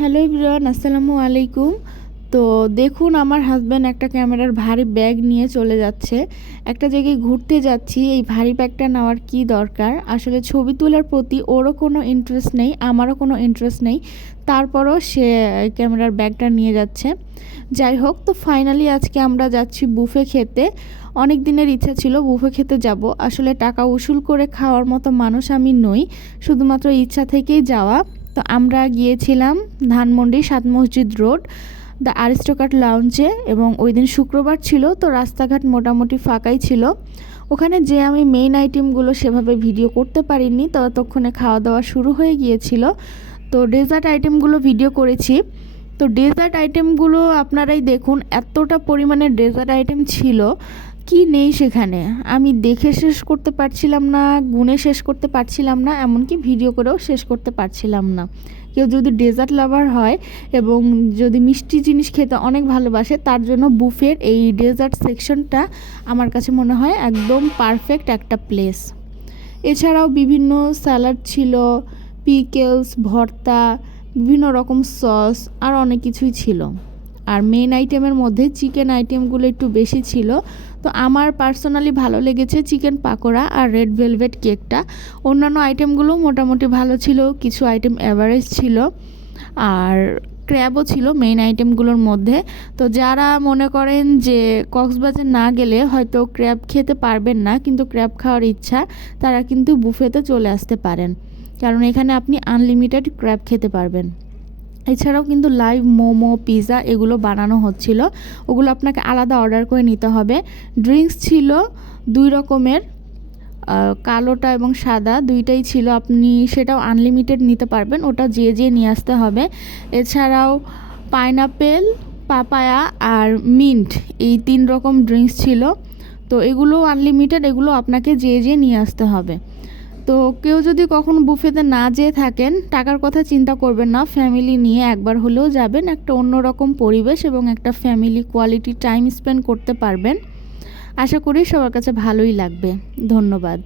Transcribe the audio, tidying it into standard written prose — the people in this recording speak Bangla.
হ্যালো এভরিওয়ান, আসসালামু আলাইকুম। তো দেখুন, আমার হাজব্যান্ড একটা ক্যামেরার ভারী ব্যাগ নিয়ে চলে যাচ্ছে। একটা জায়গায় ঘুরতে যাচ্ছি, এই ভারী ব্যাগটা নেওয়ার কি দরকার? আসলে ছবি তোলার প্রতি ওরও কোনো ইন্টারেস্ট নেই, আমারও কোনো ইন্টারেস্ট নেই। তারপরও সে ক্যামেরার ব্যাগটা নিয়ে যাচ্ছে। যাই হোক, তো ফাইনালি আজকে আমরা যাচ্ছি বুফে খেতে। অনেক দিনের ইচ্ছা ছিল বুফে খেতে যাব। আসলে টাকা উসুল করে খাওয়ার মতো মানুষ আমি নই, শুধুমাত্র ইচ্ছা থেকেই যাওয়া। তো আমরা গিয়েছিলাম ধানমন্ডি ৭ মসজিদ রোড দ্য আরিস্টোক্র্যাট লাউঞ্জে, এবং ওই দিন শুক্রবার ছিল, তো রাস্তাঘাট মোটামুটি ফাঁকাই ছিল। ওখানে যে আমি মেইন আইটেমগুলো সেভাবে ভিডিও করতে পারিনি, ততক্ষণে খাওয়া দাওয়া শুরু হয়ে গিয়েছিল। তো ডেজার্ট আইটেমগুলো ভিডিও করেছি। তো ডেজার্ট আইটেমগুলো আপনারাই দেখুন, এতটা পরিমাণে ডেজার্ট আইটেম ছিল, কি নেই সেখানে আমি দেখে শেষ করতে পারছিলাম না, গুণে শেষ করতে পারছিলাম না, এমনকি ভিডিও করেও শেষ করতে পারছিলাম না। কেউ যদি ডেজার্ট লাভার হয় এবং যদি মিষ্টি জিনিস খেতে অনেক ভালোবাসে, তার জন্য বুফের এই ডেজার্ট সেকশনটা আমার কাছে মনে হয় একদম পারফেক্ট একটা প্লেস। এছাড়াও বিভিন্ন স্যালাড ছিল, পিকেলস, ভর্তা, বিভিন্ন রকম সস, আর অনেক কিছুই ছিল। আর মেন আইটেমের মধ্যে চিকেন আইটেমগুলো একটু বেশি ছিল। তো আমার পার্সোনালি ভালো লেগেছে চিকেন পাকোড়া আর রেড ভেলভেট কেকটা। অন্যান্য আইটেমগুলো মোটামুটি ভালো ছিল, কিছু আইটেম অ্যাভারেজ ছিল, আর ক্র্যাবও ছিল মেইন আইটেমগুলোর মধ্যে। তো যারা মনে করেন যে কক্সবাজার না গেলে হয়তো ক্র্যাব খেতে পারবেন না, কিন্তু ক্র্যাব খাওয়ার ইচ্ছা, তারা কিন্তু বুফেতে চলে আসতে পারেন, কারণ এখানে আপনি আনলিমিটেড ক্র্যাব খেতে পারবেন। এছাড়াও কিন্তু লাইভ মোমো, পিৎজা এগুলো বানানো হচ্ছিল, ওগুলো আপনাকে আলাদা অর্ডার করে নিতে হবে। ড্রিঙ্কস ছিল 2 রকমের, কালোটা এবং সাদা দুইটাই ছিল, আপনি সেটাও আনলিমিটেড নিতে পারবেন, ওটা যে নিয়ে আসতে হবে। এছাড়াও পাইনাপেল, পাপায়া আর মিন্ট, এই 3 রকম ড্রিঙ্কস ছিল। তো এগুলো আনলিমিটেড, এগুলো আপনাকে যে নিয়ে আসতে হবে। তো কেউ যদি কখনো বুফেতে না যেয়ে থাকেন, টাকার কথা চিন্তা করবেন না, ফ্যামিলি নিয়ে একবার হলেও যাবেন, একটা অন্যরকম পরিবেশ এবং একটা ফ্যামিলি কোয়ালিটি টাইম স্পেন্ড করতে পারবেন। আশা করি সবার কাছে ভালোই লাগবে। ধন্যবাদ।